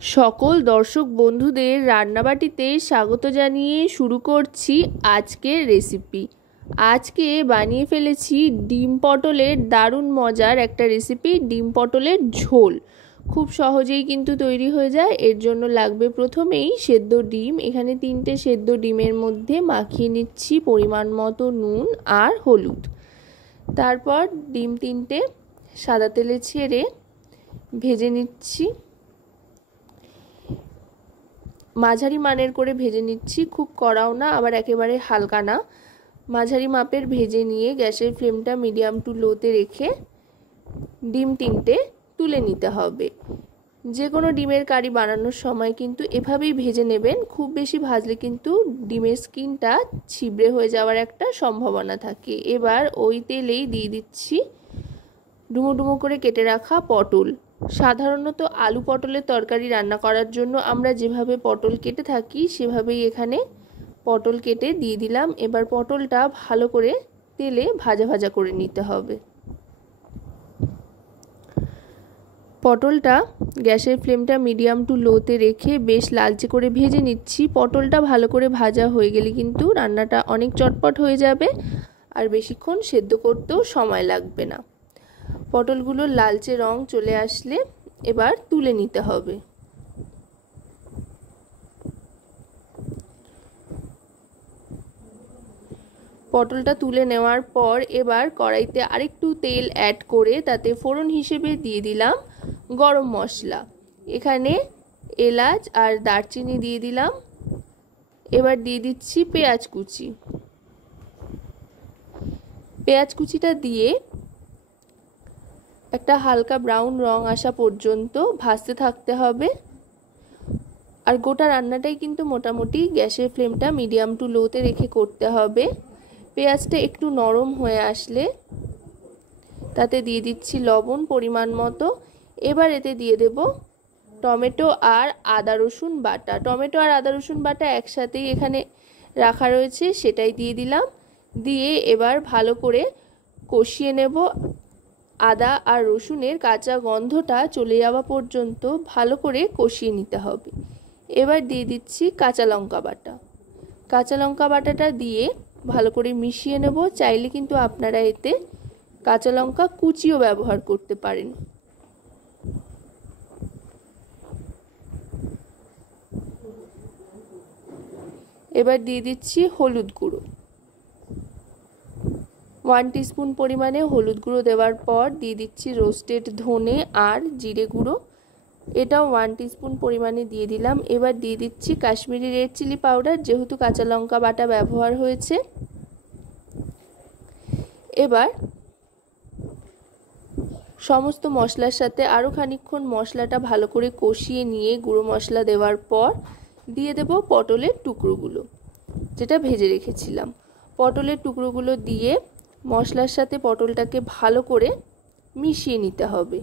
সকল দর্শক বন্ধুদের রান্নাবাটিতে স্বাগত জানিয়ে শুরু করছি আজকের রেসিপি। আজকে বানিয়ে ফেলেছি ডিম পটলের দারুণ মজার একটা রেসিপি, ডিম পটলের ঝোল। খুব সহজেই কিন্তু তৈরি হয়ে যায়। এর জন্য লাগবে প্রথমেই সেদ্ধ ডিম। এখানে 3টে সেদ্ধ ডিমের মধ্যে মাখিয়ে নিচ্ছি পরিমাণ মতো নুন আর হলুদ। তারপর ডিম 3টে সাদা তেলে ছেড়ে ভেজে নিচ্ছি। মাঝারি মানের করে ভেজে নিচ্ছি, খুব কড়াও না আবার একেবারে হালকা না, মাঝারি মাপের ভেজে নিয়ে গ্যাসের ফ্লেমটা মিডিয়াম টু লোতে রেখে ডিম 3টে তুলে নিতে হবে। যে কোনো ডিমের কারি বানানোর সময় কিন্তু এভাবেই ভেজে নেবেন। খুব বেশি ভাজলে কিন্তু ডিমের স্কিনটা ছিবড়ে হয়ে যাওয়ার একটা সম্ভাবনা থাকে। এবার ওই তেলেই দিয়ে দিচ্ছি ডুমো ডুমো করে কেটে রাখা পটল। সাধারণত আলু পটলের তরকারি রান্না করার জন্য আমরা যেভাবে পটল কেটে থাকি সেভাবেই এখানে পটল কেটে দিয়ে দিলাম। এবার পটলটা ভালো করে তেলে ভাজা ভাজা করে নিতে হবে। পটলটা গ্যাসের ফ্লেমটা মিডিয়াম টু লোতে রেখে বেশ লালচে করে ভেজে নিচ্ছি। পটলটা ভালো করে ভাজা হয়ে গেলে কিন্তু রান্নাটা অনেক চটপট হয়ে যাবে আর বেশিক্ষণ সেদ্ধ করতেও সময় লাগবে না। পটলগুলো লালচে রং চলে আসলে এবার তুলে নিতে হবে। পটলটা তুলে নেওয়ার পর এবার কড়াইতে আরেকটু তেল অ্যাড করে তাতে ফোড়ন হিসেবে দিয়ে দিলাম গরম মশলা। এখানে এলাচ আর দারচিনি দিয়ে দিলাম। এবার দিয়ে দিচ্ছি পেঁয়াজ কুচি। পেঁয়াজ কুচিটা দিয়ে একটা হালকা ব্রাউন রং আসা পর্যন্ত ভাজতে থাকতে হবে। আর গোটা রান্নাটাই কিন্তু মোটামুটি গ্যাসের ফ্লেমটা মিডিয়াম টু লোতে রেখে করতে হবে। পেঁয়াজটা একটু নরম হয়ে আসলে তাতে দিয়ে দিচ্ছি লবণ পরিমাণ মতো। এবার এতে দিয়ে দেব টমেটো আর আদা রসুন বাটা। টমেটো আর আদা রসুন বাটা একসাথেই এখানে রাখা রয়েছে, সেটাই দিয়ে দিলাম। দিয়ে এবার ভালো করে কষিয়ে নেব। আদা আর রসুনের কাঁচা গন্ধটা চলে যাওয়া পর্যন্ত ভালো করে কষিয়ে নিতে হবে। এবার দিয়ে দিচ্ছি কাঁচা লঙ্কা বাটা। কাঁচা লঙ্কা বাটাটা দিয়ে ভালো করে মিশিয়ে নেব। চাইলে কিন্তু আপনারা এতে কাঁচা লঙ্কা কুচিও ব্যবহার করতে পারেন। এবার দিয়ে দিচ্ছি হলুদ গুঁড়ো। 1 টিস্পুন পরিমাণে হলুদ গুঁড়ো দেওয়ার পর দিয়ে দিচ্ছি রোস্টেড ধনে আর জিরে গুঁড়ো। এটাও 1 টিস্পুন পরিমাণে দিয়ে দিলাম। এবার দিয়ে দিচ্ছি কাশ্মীরি রেড চিলি পাউডার, যেহেতু কাঁচা লঙ্কা বাটা ব্যবহার হয়েছে। এবার সমস্ত মশলার সাথে আরও খানিকক্ষণ মশলাটা ভালো করে কষিয়ে নিয়ে গুঁড়ো মশলা দেওয়ার পর দিয়ে দেব পটলের টুকরোগুলো যেটা ভেজে রেখেছিলাম। পটলের টুকরোগুলো দিয়ে মশলার সাথে পটলটাকে ভালো করে মিশিয়ে নিতে হবে।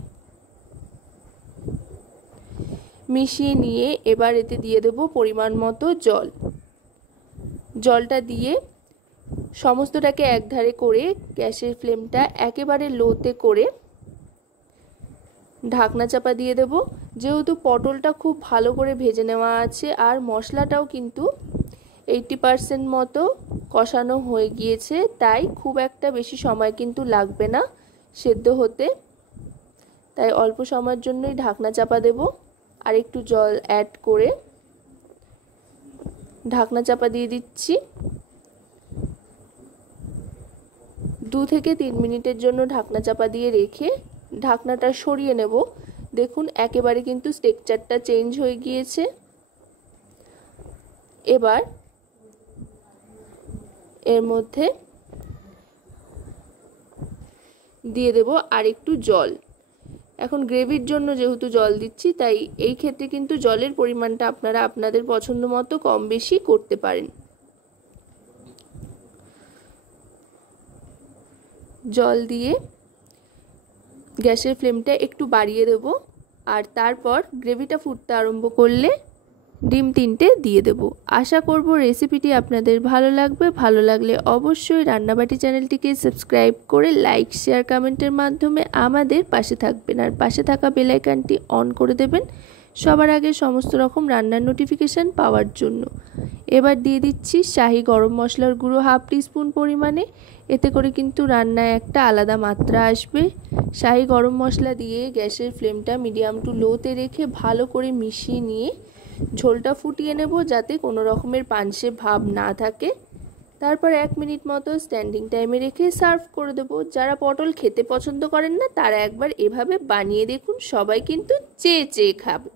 মিশিয়ে নিয়ে এবার এতে দিয়ে দেব পরিমাণ মতো জল। জলটা দিয়ে সমস্তটাকে একধারে করে গ্যাসের ফ্লেমটা একেবারে লোতে করে ঢাকনা চাপা দিয়ে দেব। যেহেতু পটলটা খুব ভালো করে ভেজে নেওয়া আছে আর মশলাটাও কিন্তু 80% মতো কষানো হয়ে গিয়েছে, তাই খুব একটা বেশি সময় কিন্তু লাগবে না সেদ্ধ হতে। তাই অল্প সময়ের জন্যই ঢাকনা চাপা দেব। আর একটু জল অ্যাড করে ঢাকনা চাপা দিয়ে দিচ্ছি। 2 থেকে 3 মিনিটের জন্য ঢাকনা চাপা দিয়ে রেখে ঢাকনাটা সরিয়ে নেব। দেখুন একেবারে কিন্তু টেক্সচারটা চেঞ্জ হয়ে গিয়েছে। এবার এর মধ্যে দিয়ে দেব আর একটু জল। এখন গ্রেভির জন্য যেহেতু জল দিচ্ছি, তাই এই ক্ষেত্রে কিন্তু জলের পরিমাণটা আপনারা আপনাদের পছন্দ মতো কম বেশি করতে পারেন। জল দিয়ে গ্যাসের ফ্লেমটা একটু বাড়িয়ে দেব। আর তারপর গ্রেভিটা ফুটতে আরম্ভ করলে ডিম 3টে দিয়ে দেব। আশা করব রেসিপিটি আপনাদের ভালো লাগবে। ভালো লাগলে অবশ্যই রান্নাবাটি চ্যানেলটিকে সাবস্ক্রাইব করে লাইক শেয়ার কমেন্টের মাধ্যমে আমাদের পাশে থাকবেন আর পাশে থাকা বেল আইকনটি অন করে দেবেন সবার আগে সমস্ত রকম রান্নার নোটিফিকেশান পাওয়ার জন্য। এবার দিয়ে দিচ্ছি শাহি গরম মশলার গুঁড়ো 1/2 টিস্পুন পরিমাণে, এতে করে কিন্তু রান্নায় একটা আলাদা মাত্রা আসবে। শাহি গরম মশলা দিয়ে গ্যাসের ফ্লেমটা মিডিয়াম টু লোতে রেখে ভালো করে মিশিয়ে নিয়ে ঝোলটা ফুটিয়ে নেব, যাতে কোনো রকমের পানসে ভাব না থাকে। তারপর 1 মিনিট মতো স্ট্যান্ডিং টাইমে রেখে সার্ভ করে দেবো। যারা পটল খেতে পছন্দ করেন না তারা একবার এভাবে বানিয়ে দেখুন, সবাই কিন্তু চেয়ে চেয়ে খাবে।